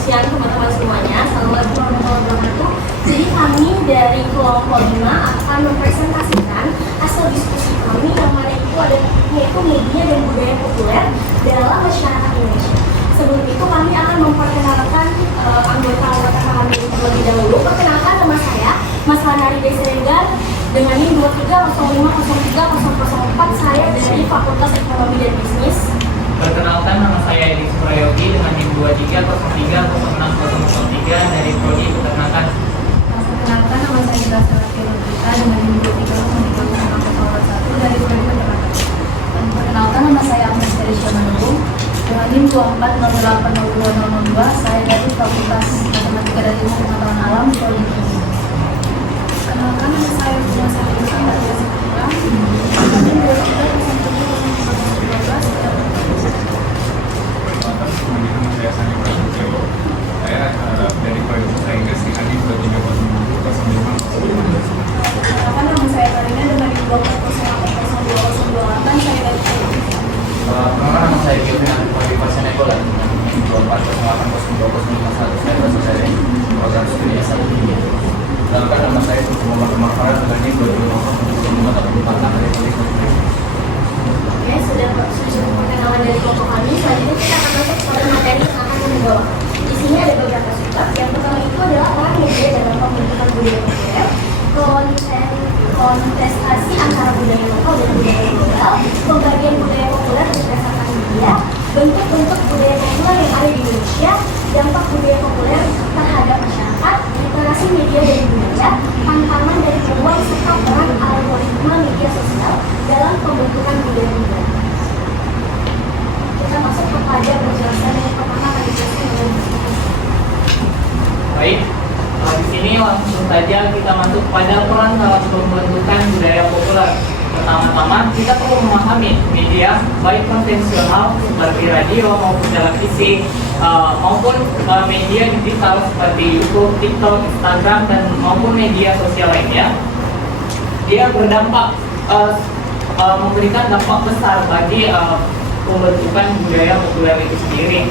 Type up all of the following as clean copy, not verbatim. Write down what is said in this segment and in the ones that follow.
siang teman-teman semuanya. Assalamualaikum warahmatullahi wabarakatuh. Jadi kami dari kelompok 5 akan mempresentasikan hasil diskusi kami yang mana itu ada yaitu media dan budaya populer dalam masyarakat Indonesia. Sebelum itu kami akan memperkenalkan anggota kami terlebih dahulu. Perkenalkan nama saya, Mas Lanari Desregar dengan NIM 2305030004. Saya dari Fakultas Ekonomi dan Bisnis. Perkenalkan, nama saya Edi Suprayogi dengan NIM 23030603 dari Prodi Peternakan. Perkenalkan, nama saya Ida Selakirudita dengan NIM 230301 dari Prodi Peternakan. Perkenalkan, nama saya Agnes Teresya Manunggung dengan NIM 24080202. Saya dari Fakultas Matematika dan Ilmu Pengetahuan Alam, Prodi Kimia. Perkenalkan, nama saya Bima Safiuddin dari Asika dengan NIM 23070412. Saya Sandi Prasetyo, saya dari Proyek Bahasa Inggris dengan NIM 230705. Perkenalkan, nama saya Karina dengan NIM 24080208. Saya dari Perkenalkan, nama saya Kevin dari Proyek Bahasa Ekonomi dengan NIM 24080251. Saya berasal dari program studi S1 Kimia. Perkenalkan, nama saya Muhammad Makara dengan NIM 230404 dari Proyek Bahasa. Oke, sudah perkenalan dari kelompok kami. Selanjutnya kita akan masuk pada materi yang akan kami bawa. Di sini ada beberapa subbab. Yang pertama itu adalah peran media dalam pembentukan budaya populer, kontestasi antara budaya lokal dan budaya global, pembagian budaya populer berdasarkan media, bentuk-bentuk budaya populer yang ada di Indonesia, dampak budaya populer terhadap masyarakat, literasi media dan budaya, tantangan dari peluang serta peran algoritma media sosial dalam pembentukan budaya populer. Kita masuk kepada penjelasan yang pertama akan dijelaskan oleh Baik, di sini langsung saja kita masuk pada peran dalam pembentukan budaya populer. Pertama-tama kita perlu memahami media baik konvensional seperti radio maupun televisi maupun media digital seperti YouTube, TikTok, Instagram dan maupun media sosial lainnya. Dia berdampak memberikan dampak besar bagi pembentukan budaya populer itu sendiri.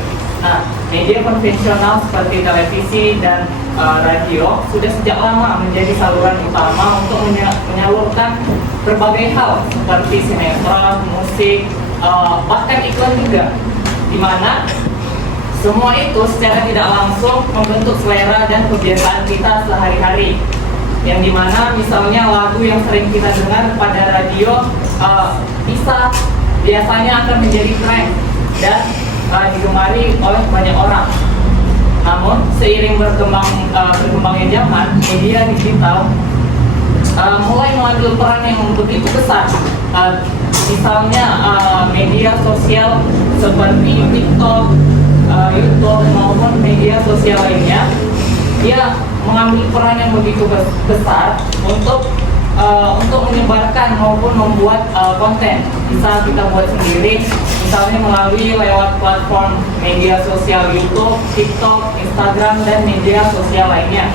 Nah, media konvensional seperti televisi dan radio sudah sejak lama menjadi saluran utama untuk menyalurkan berbagai hal seperti sinetron, musik, bahkan iklan juga, di mana semua itu secara tidak langsung membentuk selera dan kebiasaan kita sehari-hari. Yang dimana misalnya lagu yang sering kita dengar pada radio biasanya akan menjadi tren dan digemari oleh banyak orang. Namun seiring berkembangnya zaman, media digital mulai mengambil peran yang begitu besar. Misalnya media sosial seperti TikTok, YouTube maupun media sosial lainnya, dia mengambil peran yang begitu besar untuk menyebarkan maupun membuat konten. Bisa kita buat sendiri, misalnya melalui lewat platform media sosial YouTube, TikTok, Instagram, dan media sosial lainnya.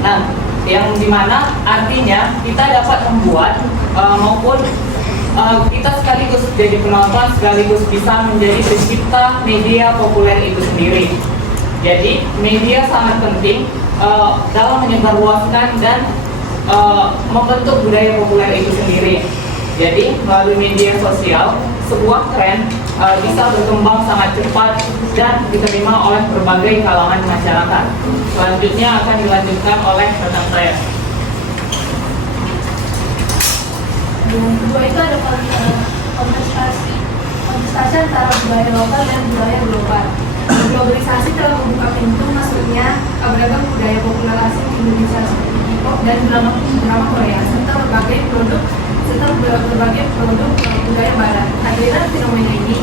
Nah, yang dimana artinya kita dapat membuat maupun kita sekaligus jadi penonton, sekaligus bisa menjadi pencipta media populer itu sendiri. Jadi media sangat penting dalam menyebarluaskan dan membentuk budaya populer itu sendiri. Jadi melalui media sosial, sebuah tren bisa berkembang sangat cepat dan diterima oleh berbagai kalangan masyarakat. Selanjutnya akan dilanjutkan oleh rekan saya. yang kedua itu ada kontestasi antara budaya lokal dan budaya global. Globalisasi telah membuka pintu masuknya beragam budaya populer asing di Indonesia seperti K-pop dan drama Korea serta berbagai produk budaya barat. Kehadiran fenomena ini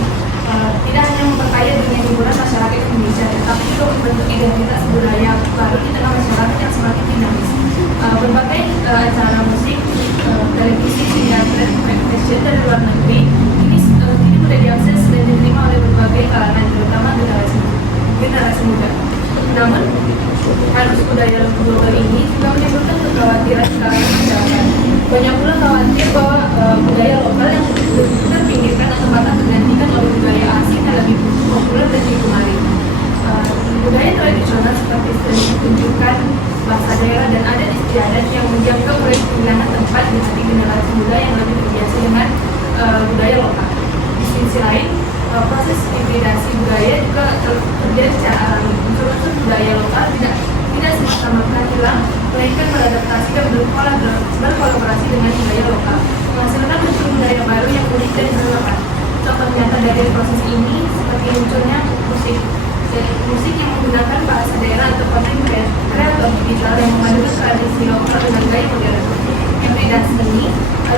tidak hanya memperkaya dunia hiburan masyarakat Indonesia, tetapi juga membentuk identitas budaya baru di tengah masyarakat yang semakin dinamis. Berbagai acara musik, televisi, sinetron, fashion dari luar negeri ini mudah diakses dan diterima oleh berbagai kalangan, terutama generasi muda. Namun, arus budaya global ini juga menimbulkan kekhawatiran di kalangan masyarakat. Banyak pula khawatir bahwa budaya lokal yang terpinggirkan atau bahkan tergantikan oleh budaya asing yang lebih populer dan digemari. Budaya tradisional seperti seni pertunjukan bahasa daerah dan adat istiadat yang menjaga kehilangan tempat di hati generasi muda yang lebih terbiasa dengan budaya lokal. Di sisi lain, proses hibridasi budaya juga terjadi secara alami. Unsur-unsur budaya lokal tidak semata-mata hilang, melainkan beradaptasi dan berkolaborasi dengan budaya lokal, menghasilkan unsur budaya baru yang unik dan relevan. Contoh nyata dari proses ini seperti munculnya musik yang menggunakan bahasa daerah atau konten kreator digital yang memadukan tradisi lokal dengan gaya modern. Hibridasi ini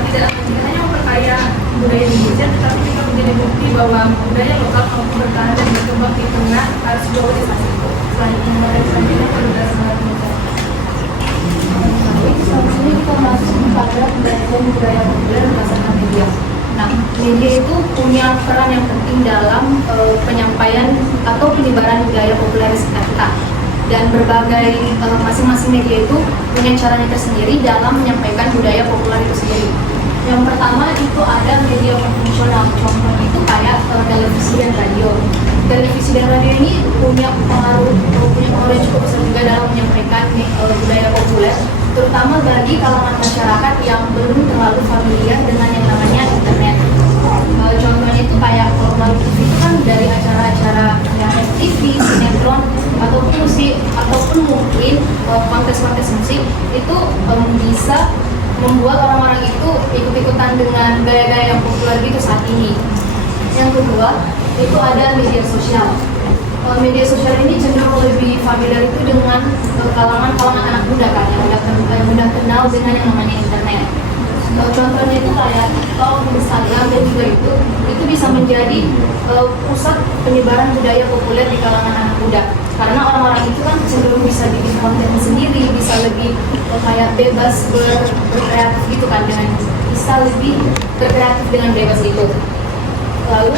tidak hanya memperkaya budaya Indonesia, tetapi juga menjadi bukti bahwa budaya lokal mampu bertahan dan berkembang di tengah arus globalisasi. Selanjutnya Selanjutnya kita masuk pada pembelajaran budaya populer berdasarkan media. Nah, media itu punya peran yang penting dalam penyampaian atau penyebaran budaya populer di sekitar kita. Dan berbagai masing-masing media itu punya caranya tersendiri dalam menyampaikan budaya populer itu sendiri. Yang pertama itu ada media konvensional, contohnya itu kayak televisi dan radio. Televisi dan radio ini punya pengaruh yang cukup besar juga dalam menyampaikan budaya populer, terutama bagi kalangan masyarakat yang belum terlalu familiar dengan yang namanya internet. Contohnya itu kayak kalau melalui TV itu kan dari acara-acara TV, sinetron, ataupun musik, ataupun mungkin kontes-kontes musik itu bisa membuat orang-orang itu ikut-ikutan dengan gaya-gaya yang populer gitu saat ini. Yang kedua itu ada media sosial. Media sosial ini cenderung lebih familiar itu dengan kalangan anak muda kan yang mudah kenal dengan yang namanya internet. Contohnya itu kayak TikTok, Instagram dan juga itu bisa menjadi pusat penyebaran budaya populer di kalangan anak muda. Karena orang-orang itu kan cenderung bisa bikin konten sendiri, bisa lebih kayak bebas berkreatif gitu kan, bisa lebih berkreatif dengan bebas itu. Lalu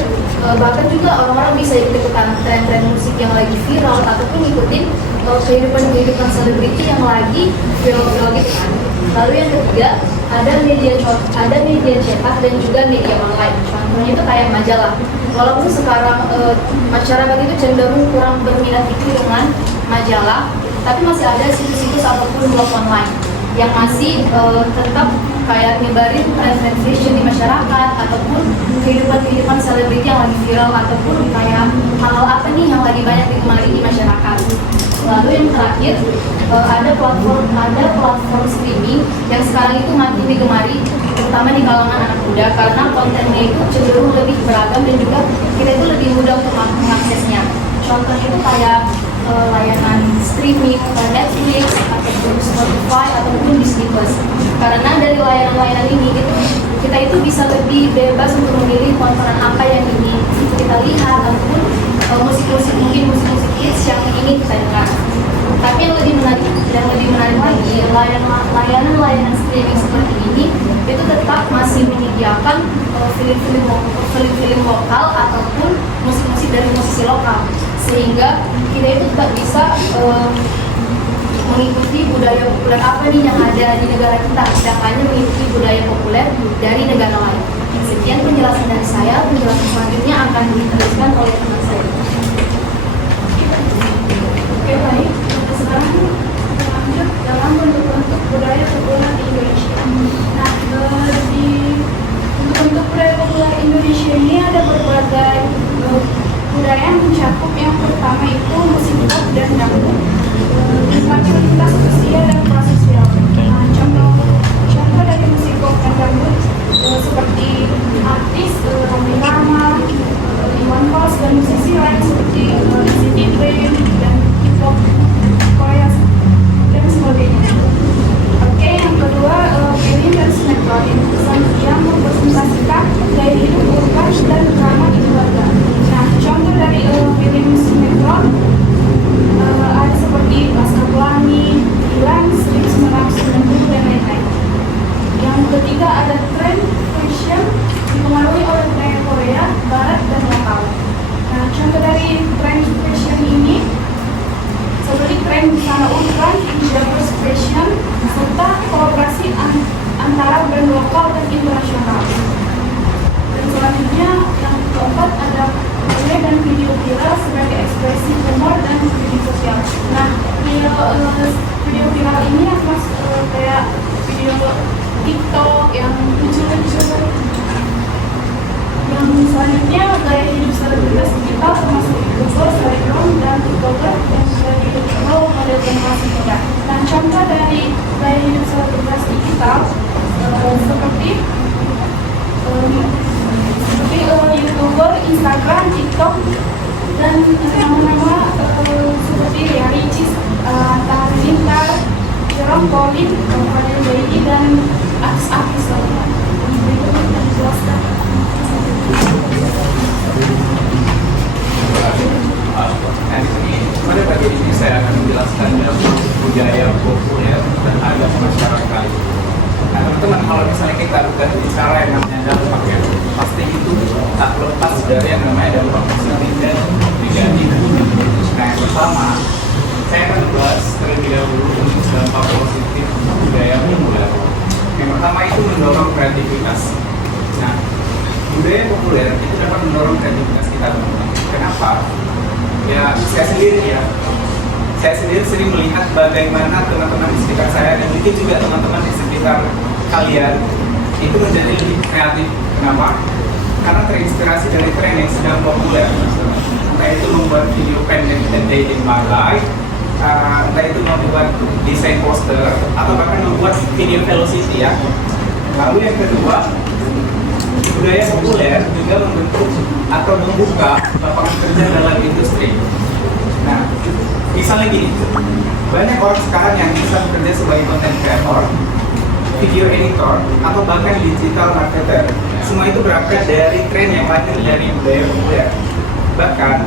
bahkan juga orang-orang bisa ikutan tren-tren musik yang lagi viral ataupun ngikutin kehidupan selebriti yang lagi viral gitu kan. Lalu yang ketiga ada media cetak dan juga media online. Contohnya itu kayak majalah. Walaupun sekarang masyarakat itu cenderung kurang berminat itu dengan majalah, tapi masih ada situs-situs ataupun blog online yang masih tetap kayak nyebarin tren fashion di masyarakat ataupun kehidupan selebriti yang lagi viral ataupun kayak hal apa nih yang lagi banyak digemari di masyarakat. Lalu yang terakhir ada platform streaming yang sekarang itu makin digemari terutama di kalangan anak muda karena kontennya itu cenderung lebih beragam dan juga kita itu lebih mudah untuk mengaksesnya. Contohnya itu kayak layanan streaming Netflix ataupun Spotify ataupun Disney Plus. Karena dari layanan-layanan ini kita itu bisa lebih bebas untuk memilih tontonan apa yang ingin kita lihat ataupun musik-musik hits yang ingin kita dengar. Tapi yang lebih menarik lagi, layanan streaming seperti ini itu tetap masih menyediakan film-film lokal ataupun musik-musik dari musisi lokal, sehingga kita itu tetap bisa mengikuti budaya populer apa nih yang ada di negara kita, tidak hanya mengikuti budaya populer dari negara lain. Sekian penjelasan dari saya. Penjelasan selanjutnya akan diteruskan oleh teman saya. Oke, baik. Sekarang kita lanjut dalam bentuk-bentuk budaya populer di Indonesia. Nah, di bentuk budaya populer Indonesia ini ada berbagai budaya yang mencakup. Yang pertama itu musik pop dan dangdut, lintas usia dan proses viral. Nah, contoh dari musik pop dan dangdut seperti artis Raffi Ahmad, Iwan Fals dan musisi lain seperti Siti Dream dan hip hop Korea dan sebagainya. Oke, yang kedua film dan sinetron yang mempresentasikan gaya hidup urban dan drama di keluarga. Nah, contoh dari film sinetron ada seperti Laskar Pelangi, Dilan, 1990 dan lain-lain. Yang ketiga ada tren fashion dipengaruhi oleh budaya Korea, Barat, dan lokal. Nah, contoh dari tren fashion ini seperti tren busana urban, Japanese fashion, serta kolaborasi antara brand lokal dan internasional. Dan selanjutnya yang keempat ada musik dan video viral sebagai ekspresi humor dan media sosial. Nah, video viral ini ya mas, kayak video TikTok yang lucu-lucu. Yang selanjutnya gaya hidup selebritas digital termasuk YouTuber, selebgram, dan TikToker yang sudah dikenal model generasi muda. Nah, contoh dari gaya hidup selebritas digital seperti YouTuber, Instagram, TikTok, dan nama-nama seperti Ria Ricis, Atta Halilintar, Jerome Pauline, Fadil Zaidi, dan artis-artis lainnya. Berikutnya kita jelaskan. Nah, di sini pada bagian ini saya akan menjelaskan budaya populer dan adat masyarakat. Nah, teman-teman, kalau misalnya kita bukan bicara yang namanya dampak ya, pasti itu tak lepas dari yang namanya dampak positif dan negatif. Nah, yang pertama, saya akan bahas terlebih dahulu untuk dampak positif budaya populer. Yang pertama itu mendorong kreativitas. Nah, budaya populer itu dapat mendorong kreativitas kita, teman-teman. Kenapa? Ya, saya sendiri sering melihat bagaimana teman-teman di sekitar saya dan mungkin juga teman-teman di sekitar kalian itu menjadi lebih kreatif. Kenapa? Karena terinspirasi dari tren yang sedang populer. Entah itu membuat video pendek dan day in my life, entah itu membuat desain poster, atau bahkan membuat video velocity ya. Lalu yang kedua, budaya populer juga membentuk atau membuka lapangan kerja dalam industri. Nah, misalnya gini, banyak orang sekarang yang bisa bekerja sebagai content creator, video editor, atau bahkan digital marketer. Semua itu berangkat dari tren yang lahir dari budaya populer. Bahkan,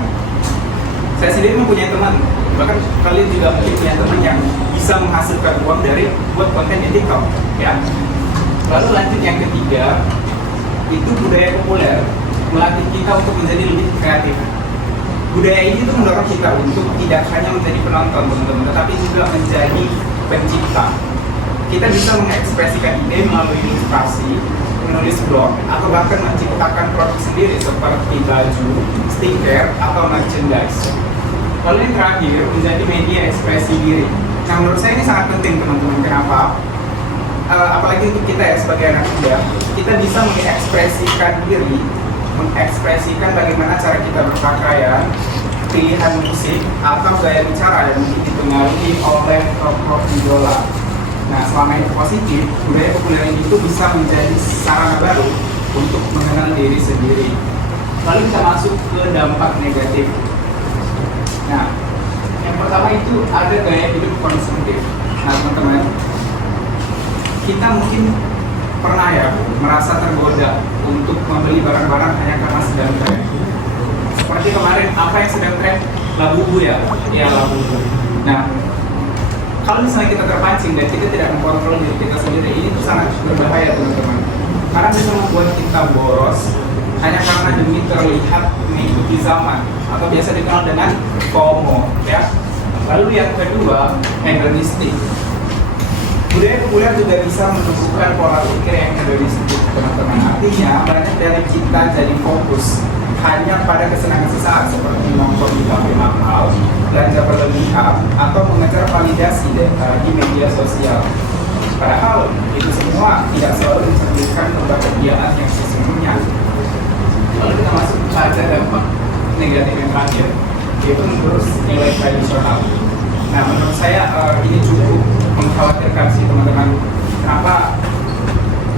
saya sendiri mempunyai teman, bahkan kalian juga mungkin punya teman yang bisa menghasilkan uang dari buat konten di TikTok. Ya. Lalu lanjut yang ketiga, itu budaya populer melatih kita untuk menjadi lebih kreatif. Budaya ini tuh mendorong kita untuk tidak hanya menjadi penonton, teman-teman, tetapi juga menjadi pencipta. Kita bisa mengekspresikan ide melalui ilustrasi, menulis blog, atau bahkan menciptakan produk sendiri seperti baju, stiker, atau merchandise. Lalu yang terakhir, menjadi media ekspresi diri. Nah, menurut saya ini sangat penting, teman-teman. Kenapa? Apalagi untuk kita ya sebagai anak muda, kita bisa mengekspresikan diri, mengekspresikan bagaimana cara kita berpakaian, pilihan musik, atau gaya bicara yang mungkin dipengaruhi oleh tokoh idola. Nah, selama itu positif, budaya populer itu bisa menjadi sarana baru untuk mengenal diri sendiri. Lalu kita masuk ke dampak negatif. Nah, yang pertama itu ada gaya hidup konsumtif. Nah, teman-teman, kita mungkin pernah ya merasa tergoda untuk membeli barang-barang hanya karena sedang tren. Seperti kemarin, apa yang sedang tren? Labubu ya? Iya, Labubu. Nah, kalau misalnya kita terpancing dan kita tidak mengkontrol diri kita sendiri, ini tuh sangat berbahaya, teman-teman. Karena bisa membuat kita boros hanya karena demi terlihat mengikuti zaman, atau biasa dikenal dengan FOMO ya. Lalu yang kedua, hedonistik. Budaya populer juga bisa menumbuhkan pola pikir yang hedonistik, teman-teman. Artinya banyak dari kita jadi fokus hanya pada kesenangan sesaat seperti nongkrong di kafe mahal, belanja berlebihan, atau mengejar validasi di media sosial. Padahal itu semua tidak selalu mencerminkan kebahagiaan yang sesungguhnya. Lalu kita masuk pada dampak negatif yang terakhir, yaitu mengurus nilai tradisional. Nah, menurut saya ini cukup mengkhawatirkan sih, teman-teman. Kenapa?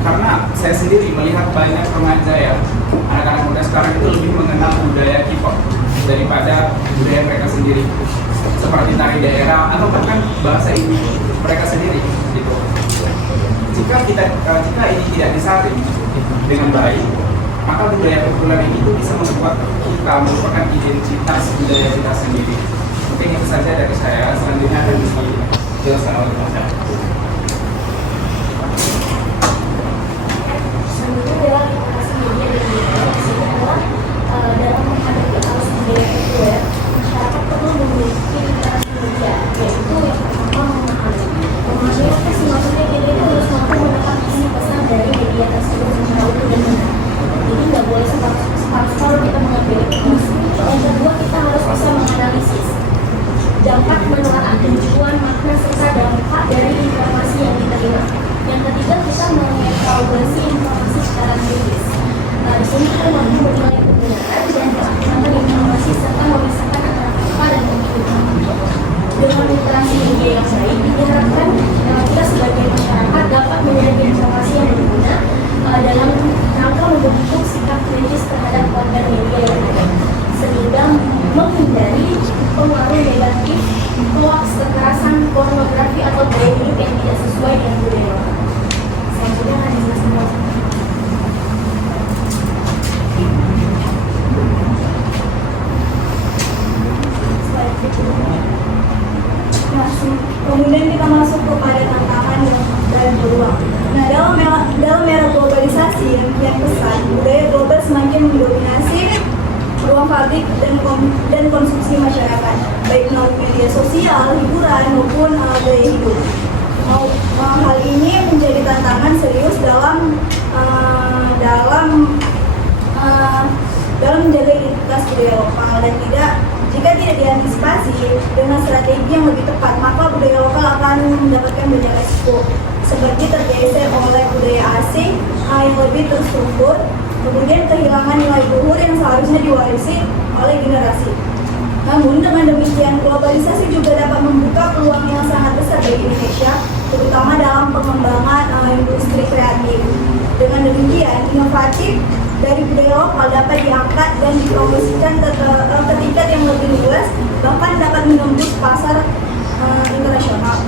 Karena saya sendiri melihat banyak remaja ya, anak-anak muda sekarang itu lebih mengenal budaya K-pop daripada budaya mereka sendiri, seperti tari daerah atau bahkan bahasa ibu mereka sendiri gitu. Jika ini tidak disaring dengan baik, maka budaya populer ini itu bisa membuat kita merupakan identitas budaya kita sendiri. Mungkin itu saja dari saya. Selanjutnya akan dijelaskan oleh masyarakat. Selanjutnya adalah literasi media dan literasi adalah dalam menghadapi arus budaya populer, masyarakat perlu memiliki literasi media, yaitu yang pertama memahami. Memahami apa sih maksudnya? Kita itu harus mampu mendapat isi pesan dari media tersebut secara utuh dan benar. Jadi nggak boleh separuh kita mengambil itu. Yang kedua, kita harus bisa dapat menelaah tujuan, makna, serta dampak dari informasi yang diterima. Yang ketiga, kita mengevaluasi informasi secara kritis. Di sini kita mampu menilai kebenaran dan keakuran informasi serta memisahkan antara fakta dan opini. Dengan literasi media yang baik, diharapkan kita sebagai masyarakat dapat menjadi informasi yang berguna dalam rangka membentuk sikap kritis terhadap konten media yang ada, sehingga menghindari pengaruh negatif, hoax, kekerasan, pornografi atau gaya hidup yang tidak sesuai dengan budaya lokal. Selanjutnya akan dijelaskan. Kemudian kita masuk kepada tantangan dan peluang. Nah, dalam era globalisasi yang kian pesat, budaya global semakin mendominasi ruang publik dan konsumsi masyarakat, baik melalui media sosial, hiburan maupun gaya hidup. Hal ini menjadi tantangan serius dalam menjaga identitas budaya lokal dan jika tidak diantisipasi dengan strategi yang lebih tepat, maka budaya lokal akan mendapatkan banyak resiko seperti tergeser oleh budaya asing yang lebih terstruktur, kemudian kehilangan nilai luhur yang seharusnya diwarisi oleh generasi. Namun dengan demikian, globalisasi juga dapat membuka peluang yang sangat besar bagi Indonesia, terutama dalam pengembangan industri kreatif. Dengan demikian, inovatif dari budaya lokal dapat diangkat dan dipromosikan ke tingkat yang lebih luas, bahkan dapat menembus pasar internasional.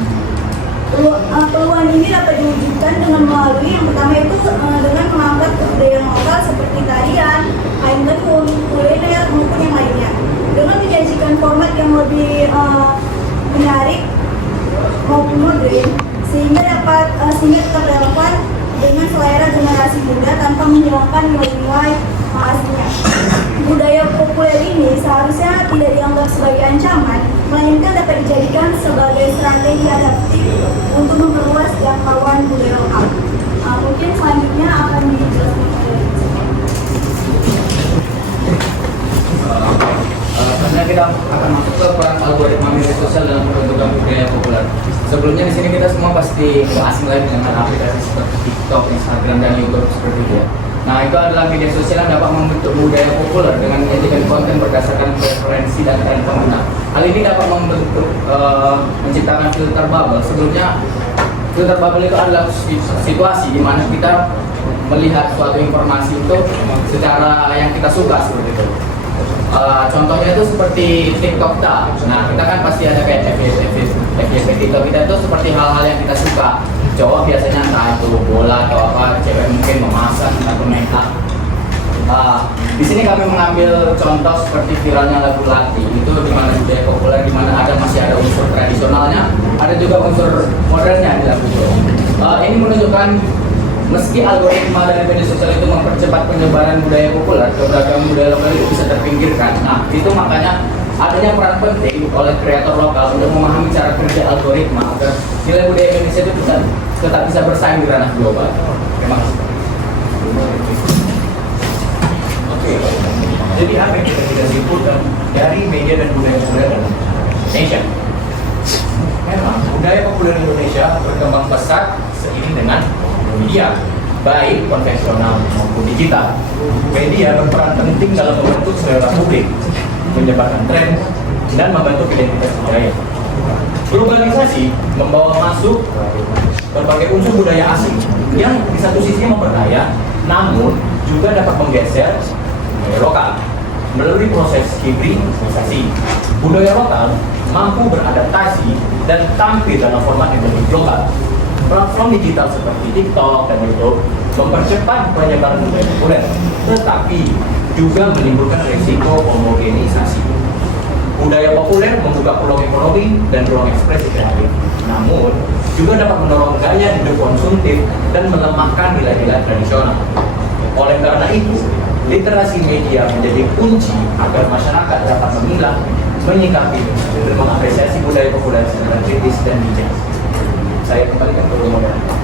Peluang ini dapat diwujudkan dengan melalui yang pertama itu dengan mengangkat kebudayaan lokal seperti tarian, kain tenun, kuliner maupun yang lainnya. Dengan menyajikan format yang lebih menarik maupun modern, sehingga tetap relevan dengan selera generasi muda tanpa menghilangkan nilai-nilai aslinya. Budaya populer ini seharusnya tidak dianggap sebagai ancaman, melainkan dapat dijadikan sebagai strategi adaptif untuk memperluas jangkauan budaya lokal. Mungkin selanjutnya akan dijelaskan oleh Sebenarnya kita akan masuk ke peran algoritma media sosial dalam pembentukan budaya populer. Sebelumnya di sini kita semua pasti tidak asing lagi dengan aplikasi seperti TikTok, Instagram, dan YouTube seperti itu ya. Nah, itu adalah media sosial yang dapat membentuk budaya populer dengan menyajikan konten berdasarkan preferensi dan tren pengguna. Hal ini dapat membentuk menciptakan filter bubble. Sebelumnya filter bubble itu adalah situasi di mana kita melihat suatu informasi itu secara yang kita suka seperti itu. Contohnya itu seperti TikTok kita. Nah, kita kan pasti ada kayak FYP TikTok kita itu seperti hal-hal yang kita suka. Cowok biasanya entah itu bola atau apa, cewek mungkin memasak atau make up. Di sini kami mengambil contoh seperti viralnya lagu Lati. Itu di mana budaya populer, di mana masih ada unsur tradisionalnya, ada juga unsur modernnya di lagu itu. Ini menunjukkan meski algoritma dari media sosial itu mempercepat penyebaran budaya populer, keberagaman budaya lokal itu bisa terpinggirkan. Nah, itu makanya adanya peran penting oleh kreator lokal untuk memahami cara kerja algoritma agar nilai budaya Indonesia itu tetap bisa bersaing di ranah global. Terima kasih. Oke, jadi apa yang kita bisa simpulkan dari media dan budaya populer Indonesia? Memang budaya populer Indonesia berkembang pesat seiring dengan media, baik konvensional maupun digital. Media berperan penting dalam membentuk selera publik, menyebarkan tren, dan membentuk identitas budaya. Globalisasi membawa masuk berbagai unsur budaya asing yang di satu sisi memperdaya, namun juga dapat menggeser budaya lokal. Melalui proses hibridisasi, budaya lokal mampu beradaptasi dan tampil dalam format yang lebih global. Platform digital seperti TikTok dan YouTube mempercepat penyebaran budaya populer, tetapi juga menimbulkan risiko homogenisasi. Budaya populer membuka peluang ekonomi dan ruang ekspresi kreatif, namun juga dapat mendorong gaya hidup konsumtif dan melemahkan nilai-nilai tradisional. Oleh karena itu, literasi media menjadi kunci agar masyarakat dapat memilah, menyikapi, dan mengapresiasi budaya populer secara kritis dan bijak. Saya kembalikan ke moderator.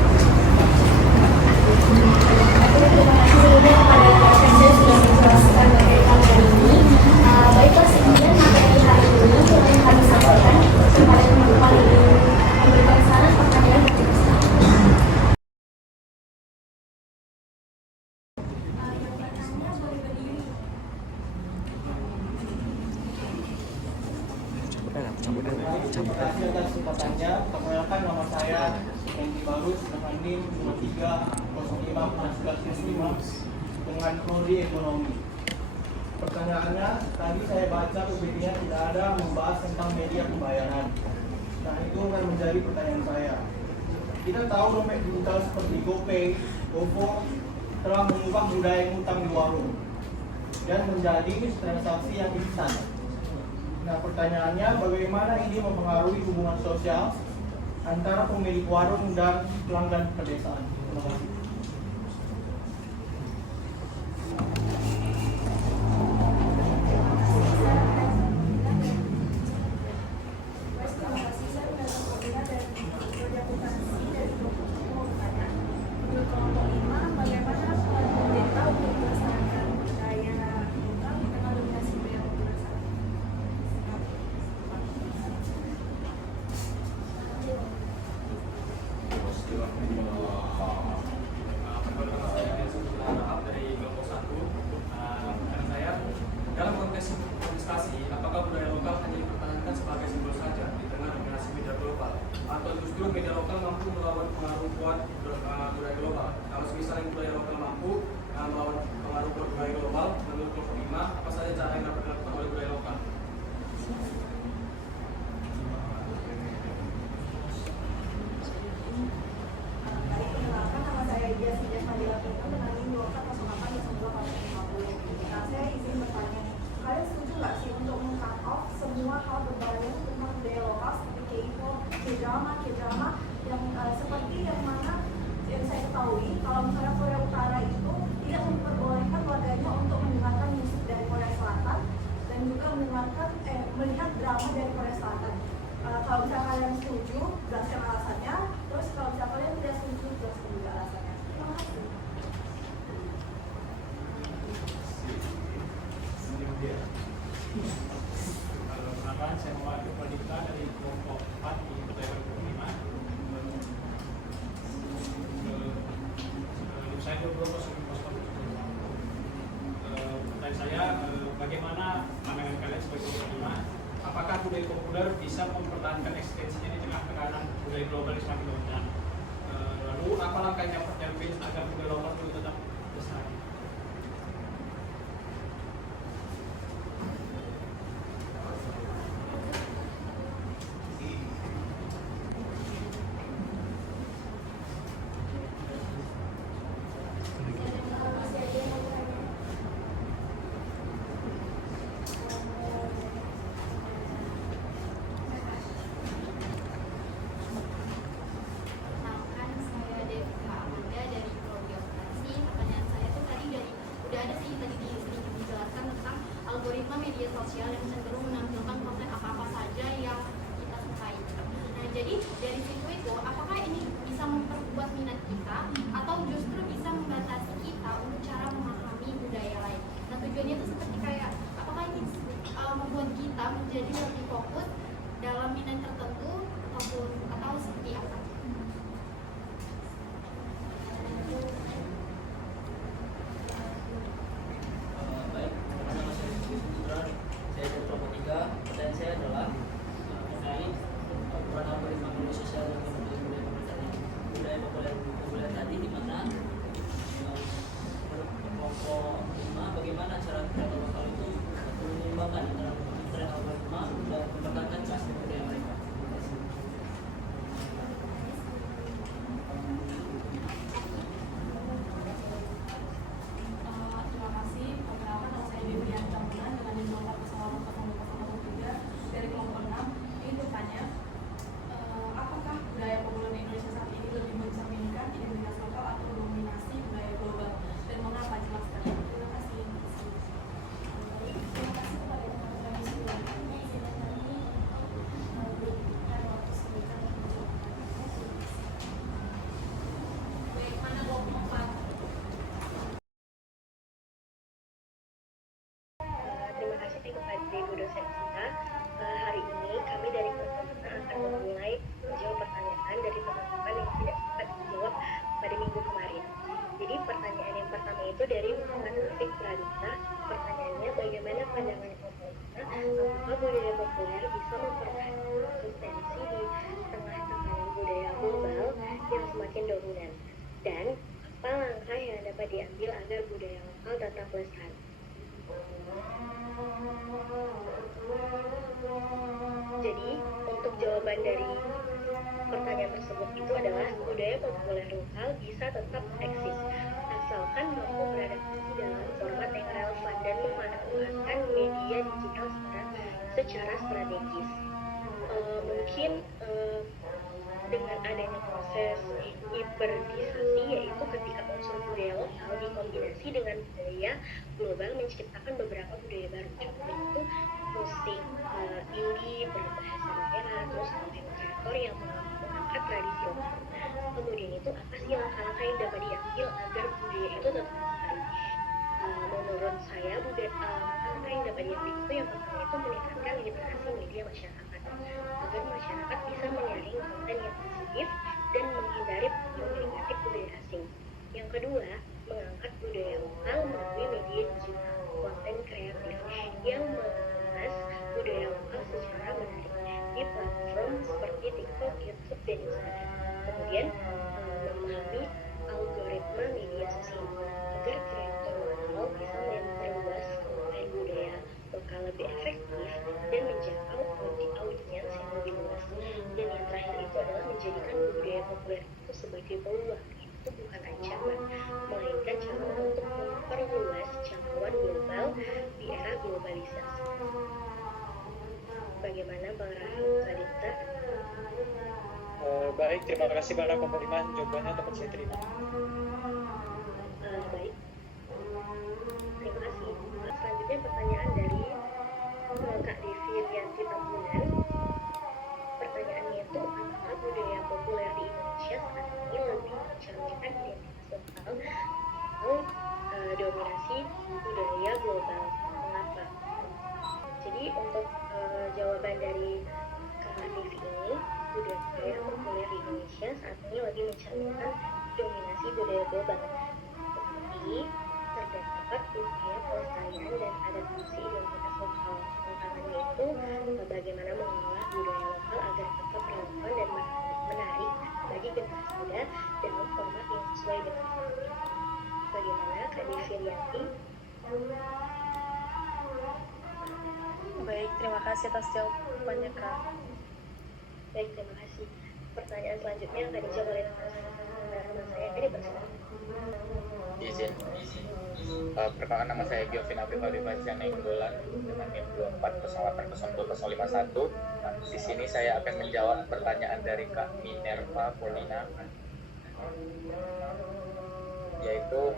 Terima kasih sebelumnya kepada rekan sudah menjelaskan materi kali ini. Baiklah, sekian materi hari ini yang kami sampaikan. silakan kepada teman-teman yang memberikan saran pertanyaan dan juga yang bertanya boleh berdiri. Terima kasih atas kesempatannya. Perkenalkan, nama saya Hendy Barus dengan NIM 23051195 dengan prodi ekonomi. Pertanyaannya, tadi saya baca PPT-nya tidak ada membahas tentang media pembayaran. Nah, itu akan menjadi pertanyaan saya. Kita tahu dompet digital seperti GoPay, GoFo telah mengubah budaya ngutang di warung dan menjadi transaksi yang instan. Nah, pertanyaannya, bagaimana ini mempengaruhi hubungan sosial antara pemilik warung dan pelanggan pedesaan? Terima kasih. Dalam konteks investasi, apakah budaya lokal hanya dipertahankan sebagai simbol saja di tengah dominasi media global, atau justru media lokal mampu melawan pengaruh kuat budaya global? Kalau misalnya budaya lokal mampu melawan pengaruh kuat budaya global, menurut kelompok 5, apa saja cara yang dapat dilakukan oleh budaya lokal? Perkenalkan, nama saya Ijas Madila Pinto dengan NIM 2408 Nah, saya izin bertanya, kalian setuju nggak sih untuk meng-cut off semua hal berbahaya tentang budaya lokal seperti K-drama yang seperti yang mana yang saya ketahui, kalau misalnya Korea Utara itu tidak memperbolehkan warganya untuk mendengarkan musik dari Korea Selatan dan juga melihat drama dari Korea Selatan. Kalau misalnya kalian setuju, jelaskan alasannya. Terus kalau misalnya kalian tidak setuju, jelaskan juga alasannya. Terima kasih. Perkenalkan, saya mewakili Pradipta dari kelompok 4 di Ketua 5. Saya 22.0 dan saya bagaimana pandangan kalian sebagai kelompok 5? Apakah budaya populer bisa mempertahankan eksistensinya di tengah tekanan budaya global yang semakin dominan? Lalu apa langkah yang dapat diambil agar budaya lokal itu tetap lestari? Perkenalkan, saya Devika Amanda dari Prodi Operasi. Pertanyaan saya tuh tadi udah ada sih tadi sedikit dijelaskan tentang algoritma media sosial yang cenderung menampilkan konten apa-apa saja yang kita sukai. Nah, jadi dari situ itu, apakah ini bisa memperkuat minat kita atau justru bisa membatasi kita untuk cara memahami budaya lain? Nah, tujuannya itu seperti kayak, apakah ini membuat kita menjadi lebih fokus dalam minat tertentu atau seperti apa? Baik, nama saya Rizky Putra, saya dari kelompok 3. Pertanyaan saya adalah mengenai peran algoritma media sosial dan budaya populer tadi, di mana menurut kelompok 5, bagaimana cara kreator lokal itu menyeimbangkan antara tren algoritma dan mempertahankan keaslian budaya mereka? Pertanyaan tersebut itu adalah budaya populer lokal bisa tetap eksis asalkan mampu beradaptasi dalam format yang relevan dan memanfaatkan media digital secara strategis. Mungkin dengan adanya proses hibridisasi, yaitu ketika unsur budaya lokal dikombinasi dengan budaya global menciptakan beberapa budaya baru. Contohnya itu musik indie berbahasa daerah, terus konten kreator yang mengangkat tradisi lokal. Kemudian itu apa sih langkah-langkah yang dapat diambil agar budaya itu tetap lestari? Menurut saya langkah yang dapat diambil itu yang pertama itu meningkatkan literasi media masyarakat agar masyarakat bisa menyaring konten yang positif dan menghindari pengaruh negatif budaya asing. Yang kedua, mengangkat budaya lokal melalui media digital, konten kreatif yang mengemas budaya lokal secara menarik di platform seperti TikTok, YouTube, dan Instagram. Kemudian, memahami algoritma media sosial agar kreator lokal bisa memperluas konten budaya lokal lebih efektif dan menjangkau audiens yang lebih luas. Dan yang terakhir itu adalah menjadikan budaya populer itu sebagai peluang. Itu bukan ancaman, melainkan cara untuk memperluas jangkauan global di era globalisasi. Bagaimana Bang Rahim Kadita? Baik, terima kasih Bang Rahim Iman. Jawabannya dapat saya terima. Baik. Terima kasih. Selanjutnya pertanyaan dari Kak Devi Rianti Tambunan. Pertanyaannya itu, apakah budaya populer di Indonesia saat ini lebih mencerminkan identitas lokal atau dominasi budaya global? Mengapa? Jadi untuk jawaban dari Kak Devi ini, budaya populer di Indonesia saat ini lebih mencerminkan dominasi budaya global. Tetapi terdapat upaya pelestarian dan adaptasi identitas lokal. Tantangannya itu bagaimana mengolah budaya lokal agar tetap relevan dan menarik bagi generasi muda dalam format yang sesuai dengan zamannya. Bagaimana Kak Devi Rianti? Baik, terima kasih atas jawabannya Kak. Baik, terima kasih. Pertanyaan selanjutnya akan dijawab oleh teman saya. Ini bersama. Izin. Perkenalkan, nama saya Giovin Abdul Faizan Nainggolan dengan NIM 24080251. Di sini saya akan menjawab pertanyaan dari Kak Minerva Polina, yaitu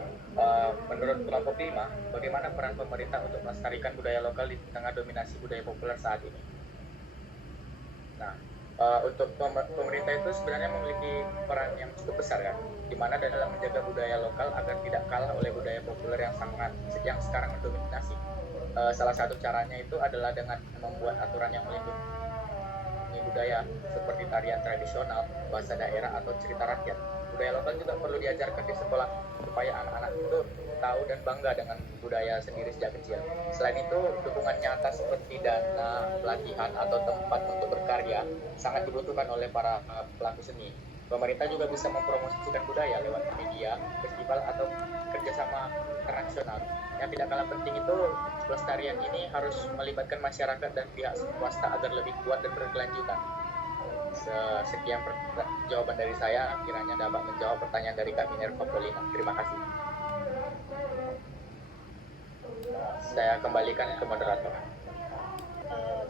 menurut kelompok 5, bagaimana peran pemerintah untuk melestarikan budaya lokal di tengah dominasi budaya populer saat ini? Nah, untuk pemerintah itu sebenarnya memiliki peran yang cukup besar kan, di mana dalam menjaga budaya lokal agar tidak kalah oleh budaya populer yang sekarang mendominasi. Salah satu caranya itu adalah dengan membuat aturan yang melindungi budaya seperti tarian tradisional, bahasa daerah atau cerita rakyat. Budaya lokal juga perlu diajarkan di sekolah supaya anak-anak itu tahu dan bangga dengan budaya sendiri sejak kecil. Selain itu, dukungan nyata seperti dana, pelatihan, atau tempat untuk berkarya sangat dibutuhkan oleh para pelaku seni. Pemerintah juga bisa mempromosikan budaya lewat media, festival, atau kerjasama internasional. Yang tidak kalah penting itu, pelestarian ini harus melibatkan masyarakat dan pihak swasta agar lebih kuat dan berkelanjutan. Sekian jawaban dari saya, kiranya dapat menjawab pertanyaan dari Kak Minerva Polina. Terima kasih. Saya kembalikan ke moderator.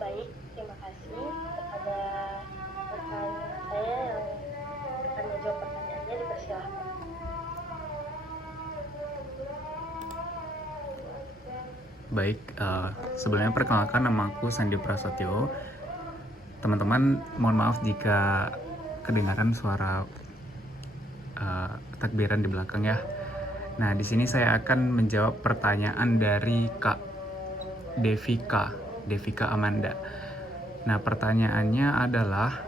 Baik, terima kasih kepada rekan saya yang akan menjawab pertanyaannya, dipersilahkan. Baik, sebelumnya perkenalkan, nama aku Sandi Prasetyo. Teman-teman, mohon maaf jika kedengaran suara takbiran di belakang ya. Nah, di sini saya akan menjawab pertanyaan dari Kak Devika Amanda. Nah, pertanyaannya adalah,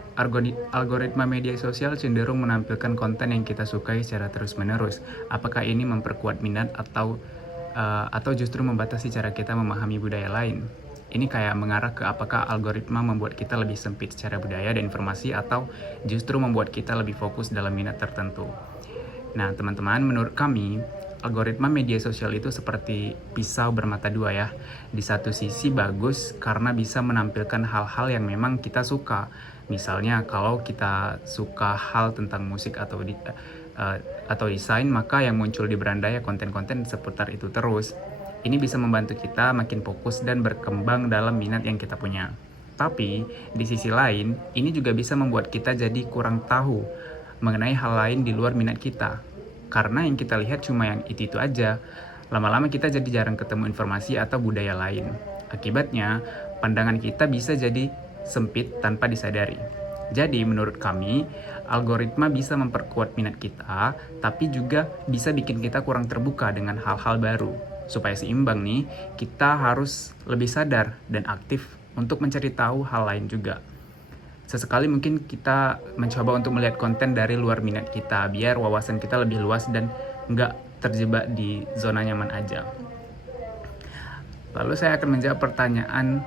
algoritma media sosial cenderung menampilkan konten yang kita sukai secara terus-menerus. Apakah ini memperkuat minat atau justru membatasi cara kita memahami budaya lain? Ini kayak mengarah ke apakah algoritma membuat kita lebih sempit secara budaya dan informasi atau justru membuat kita lebih fokus dalam minat tertentu. Nah, teman-teman, menurut kami, algoritma media sosial itu seperti pisau bermata dua ya. Di satu sisi bagus karena bisa menampilkan hal-hal yang memang kita suka Misalnya kalau kita suka hal tentang musik atau desain, maka yang muncul di beranda ya konten-konten seputar itu terus. Ini bisa membantu kita makin fokus dan berkembang dalam minat yang kita punya. Tapi di sisi lain, ini juga bisa membuat kita jadi kurang tahu mengenai hal lain di luar minat kita. Karena yang kita lihat cuma yang itu aja. Lama-lama kita jadi jarang ketemu informasi atau budaya lain. Akibatnya, pandangan kita bisa jadi sempit tanpa disadari. Jadi menurut kami, algoritma bisa memperkuat minat kita, tapi juga bisa bikin kita kurang terbuka dengan hal-hal baru. Supaya seimbang nih, kita harus lebih sadar dan aktif untuk mencari tahu hal lain juga. Sesekali mungkin kita mencoba untuk melihat konten dari luar minat kita, biar wawasan kita lebih luas dan nggak terjebak di zona nyaman aja. Lalu saya akan menjawab pertanyaan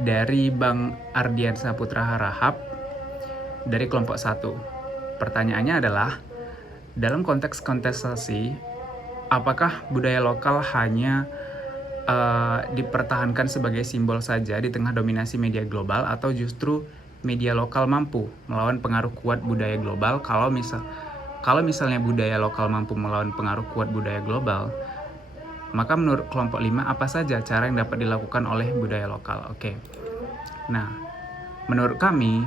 dari Bang Ardian Saputra Harahap dari kelompok 1. Pertanyaannya adalah, dalam konteks kontestasi, apakah budaya lokal hanya dipertahankan sebagai simbol saja di tengah dominasi media global, atau justru media lokal mampu melawan pengaruh kuat budaya global? Kalau misalnya budaya lokal mampu melawan pengaruh kuat budaya global, maka menurut kelompok 5, apa saja cara yang dapat dilakukan oleh budaya lokal? Oke. Nah, menurut kami,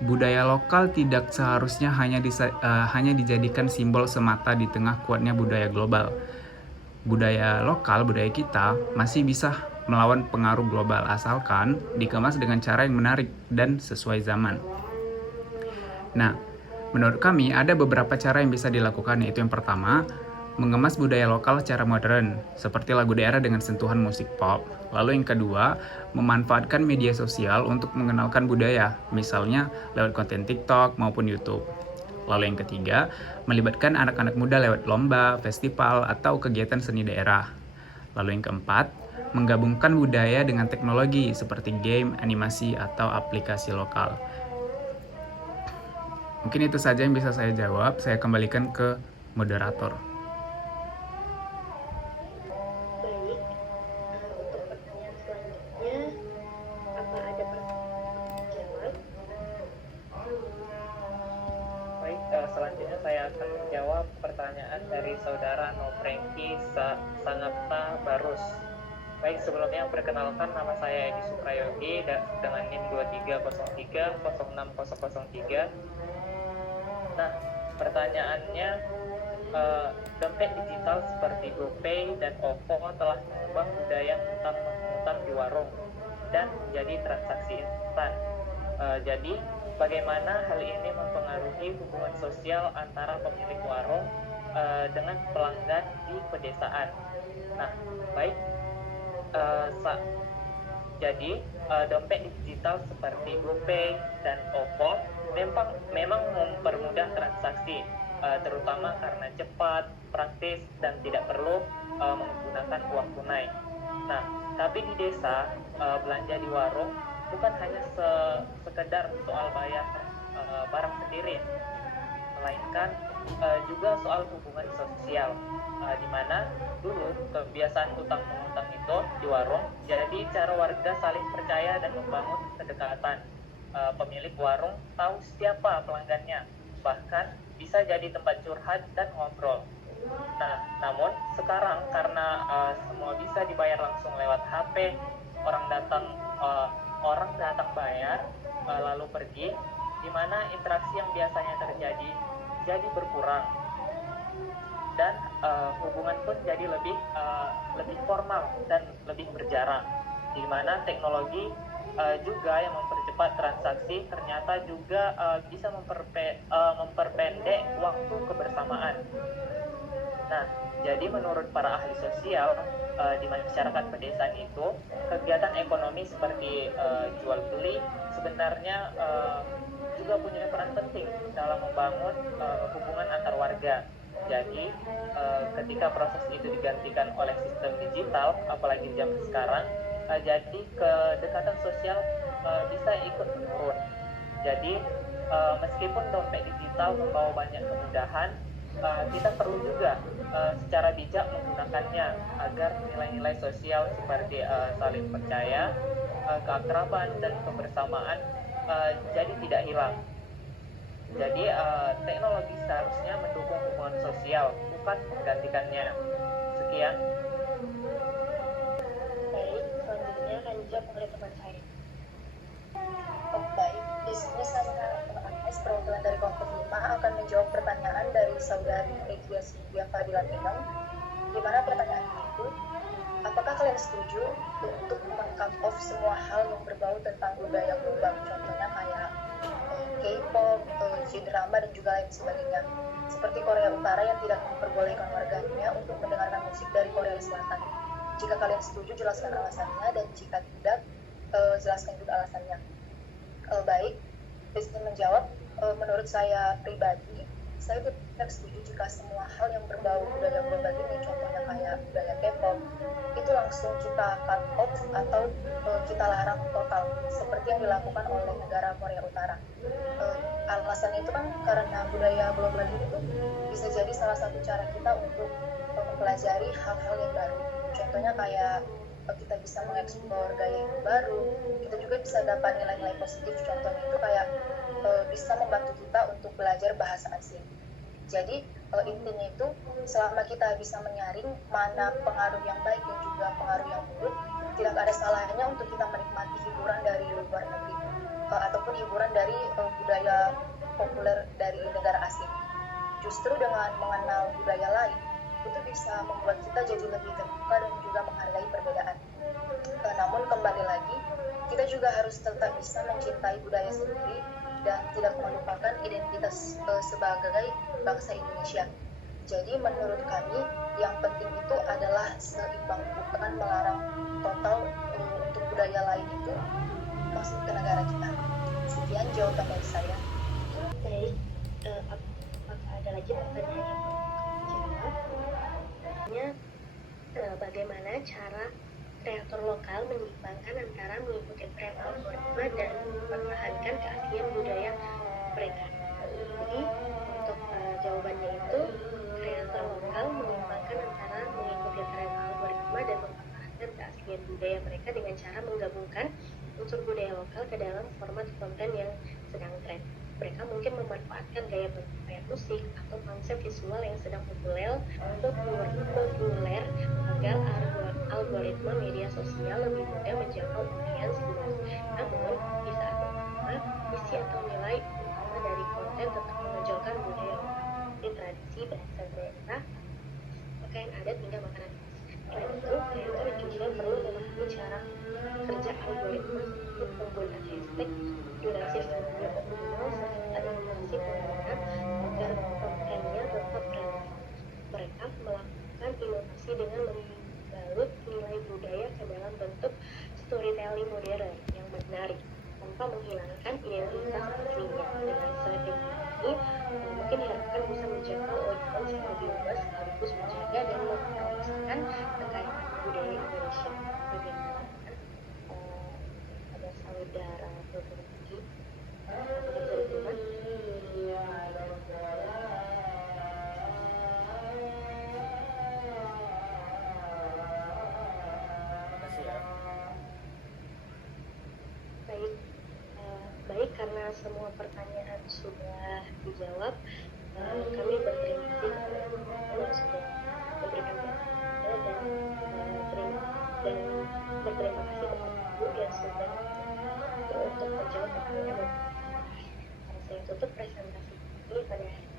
budaya lokal tidak seharusnya hanya dijadikan simbol semata di tengah kuatnya budaya global. Budaya lokal, budaya kita, masih bisa melawan pengaruh global asalkan dikemas dengan cara yang menarik dan sesuai zaman. Nah, menurut kami ada beberapa cara yang bisa dilakukan, yaitu yang pertama, mengemas budaya lokal secara modern, seperti lagu daerah dengan sentuhan musik pop. Lalu yang kedua, memanfaatkan media sosial untuk mengenalkan budaya, misalnya lewat konten TikTok maupun YouTube. Lalu yang ketiga, melibatkan anak-anak muda lewat lomba, festival, atau kegiatan seni daerah. Lalu yang keempat, menggabungkan budaya dengan teknologi seperti game, animasi, atau aplikasi lokal. Mungkin itu saja yang bisa saya jawab. Saya kembalikan ke moderator. Selanjutnya saya akan menjawab pertanyaan dari saudara Nofrengki Sangapta Barus. Baik, sebelumnya perkenalkan, nama saya Edi Suprayogi dengan NIM 2303 Nah, pertanyaannya, dompet digital seperti GoPay dan OVO telah mengubah budaya ngutang di warung dan menjadi transaksi instan. Jadi, bagaimana hal ini mempengaruhi hubungan sosial antara pemilik warung dengan pelanggan di pedesaan? Nah, baik. Jadi, dompet digital seperti GoPay dan OVO memang mempermudah transaksi, terutama karena cepat, praktis, dan tidak perlu menggunakan uang tunai. Nah, tapi di desa, belanja di warung bukan hanya sekedar soal bayar barang sendiri, melainkan juga soal hubungan sosial, di mana dulu kebiasaan utang-menghutang itu di warung jadi cara warga saling percaya dan membangun kedekatan. Pemilik warung tahu siapa pelanggannya, bahkan bisa jadi tempat curhat dan ngobrol. Nah, namun sekarang karena semua bisa dibayar langsung lewat HP, orang datang bayar lalu pergi, di mana interaksi yang biasanya terjadi jadi berkurang, dan hubungan pun jadi lebih formal dan lebih berjarak, di mana teknologi juga yang mempercepat transaksi ternyata juga bisa memperpendek waktu kebersamaan. Nah, jadi menurut para ahli sosial, di masyarakat pedesaan itu, kegiatan ekonomi seperti jual beli sebenarnya juga punya peran penting dalam membangun hubungan antar warga. Jadi, ketika proses itu digantikan oleh sistem digital, apalagi di zaman sekarang, jadi kedekatan sosial bisa ikut menurun. Jadi, meskipun dompet digital membawa banyak kemudahan, kita perlu juga secara bijak menggunakannya agar nilai-nilai sosial seperti saling percaya, keakraban, dan kebersamaan jadi tidak hilang. Jadi teknologi seharusnya mendukung hubungan sosial, bukan menggantikannya. Sekian. Baik, selanjutnya akan dijawab oleh teman saya. Baik, di sini saya Agnes, perwakilan dari kelompok 5 akan menjawab pertanyaan dari saudari Regia Silvia Fadila Pinang, di mana pertanyaannya itu, apakah kalian setuju untuk meng-cut off semua hal yang berbau tentang budaya global, contohnya kayak K-pop, J-drama dan juga lain sebagainya, seperti Korea Utara yang tidak memperbolehkan warganya untuk mendengarkan musik dari Korea Selatan. Jika kalian setuju, jelaskan alasannya, dan jika tidak, jelaskan juga alasannya. Baik, Disney menjawab, menurut saya pribadi, saya tidak setuju jika semua hal yang berbau budaya global ini, contohnya kayak budaya K-pop, itu langsung kita cut off atau kita larang total, seperti yang dilakukan oleh negara Korea Utara. Alasannya itu kan karena budaya global ini tuh bisa jadi salah satu cara kita untuk mempelajari hal-hal yang baru. Contohnya kayak kita bisa mengeksplor gaya hidup baru, kita juga bisa dapat nilai-nilai positif, contohnya itu kayak bisa membantu kita untuk belajar bahasa asing. Jadi intinya itu selama kita bisa menyaring mana pengaruh yang baik dan juga pengaruh yang buruk, tidak ada salahnya untuk kita menikmati hiburan dari luar negeri ataupun hiburan dari budaya populer dari negara asing. Justru dengan mengenal budaya lain, itu bisa membuat kita jadi lebih terbuka dan juga menghargai perbedaan. Namun kembali lagi, kita juga harus tetap bisa mencintai budaya sendiri dan tidak melupakan identitas sebagai bangsa Indonesia. Jadi menurut kami, yang penting itu adalah seimbang, bukan melarang total untuk budaya lain itu masuk ke negara kita. Sekian jawaban dari saya. Baik, apakah ada lagi pertanyaan yang jawab? Bagaimana cara kreator lokal menyeimbangkan antara mengikuti tren algoritma dan mempertahankan keaslian budaya mereka? Jadi untuk jawabannya itu, kreator lokal menyeimbangkan antara mengikuti tren algoritma dan mempertahankan keaslian budaya mereka dengan cara menggabungkan unsur budaya lokal ke dalam format konten yang sedang tren. Mereka mungkin memanfaatkan gaya berpakaian musik atau konsep visual yang sedang populer agar algoritma media sosial lebih mudah menjangkau audiens luas. Namun, di saat yang sama, isi atau nilai utama dari konten tetap menonjolkan budaya lokal, seperti tradisi, bahasa daerah, pakaian adat hingga makanan khas. Selain itu, kreator juga perlu memahami cara kerja algoritma seperti penggunaan hashtag, durasi video optimal, serta inovasi pengguna agar kontennya tetap relevan. Mereka melakukan inovasi dengan membalut nilai budaya ke dalam bentuk storytelling modern yang menarik tanpa menghilangkan identitas aslinya. Dengan strategi ini, mungkin diharapkan bisa menjangkau audiens yang lebih luas sekaligus menjaga dan mempromosikan kekayaan budaya Indonesia. Bagaimana ada saudara berbagi Baik, karena semua pertanyaan sudah dijawab, kami berterima kasih kepada teman-teman yang sudah memberikan pertanyaan dan berterima kasih kepada Ibu yang sudah untuk menjawab pertanyaan. Saya tutup presentasi ini pada hari ini.